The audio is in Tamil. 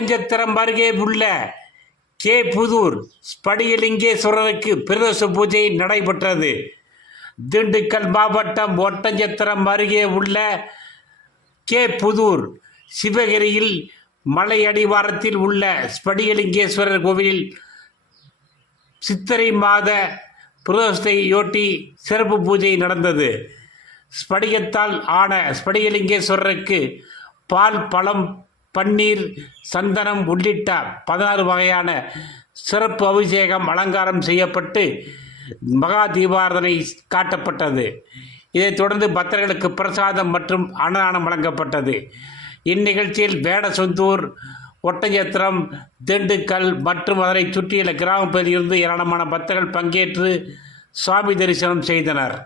ஒட்டஞ்சத்திரம் அருகே உள்ள கே. புதூர் ஸ்படியலிங்கேஸ்வரருக்கு பிரதோஷ பூஜை நடைபெற்றது. திண்டுக்கல் மாவட்டம் ஒட்டஞ்சத்திரம் அருகே உள்ள கே. புதூர் சிவகிரியில் மலை அடிவாரத்தில் உள்ள ஸ்படிகலிங்கேஸ்வரர் கோவிலில் சித்திரை மாத பிரதோஷத்தையொட்டி சிறப்பு பூஜை நடந்தது. ஸ்படிகத்தால் ஆன ஸ்படிகலிங்கேஸ்வரருக்கு பால் பழம் பன்னீர் சந்தனம் உள்ளிட்ட பதினாறு வகையான சிறப்பு அபிஷேகம் அலங்காரம் செய்யப்பட்டு மகா தீபாரதனை காட்டப்பட்டது. இதைத் தொடர்ந்து பக்தர்களுக்கு பிரசாதம் மற்றும் அன்னதானம் வழங்கப்பட்டது. இந்நிகழ்ச்சியில் வேடசொந்தூர் ஒட்டஞ்சத்திரம் திண்டுக்கல் மற்றும் அதனை சுற்றியுள்ள கிராம பகுதியிலிருந்து ஏராளமான பக்தர்கள் பங்கேற்று சுவாமி தரிசனம் செய்தனர்.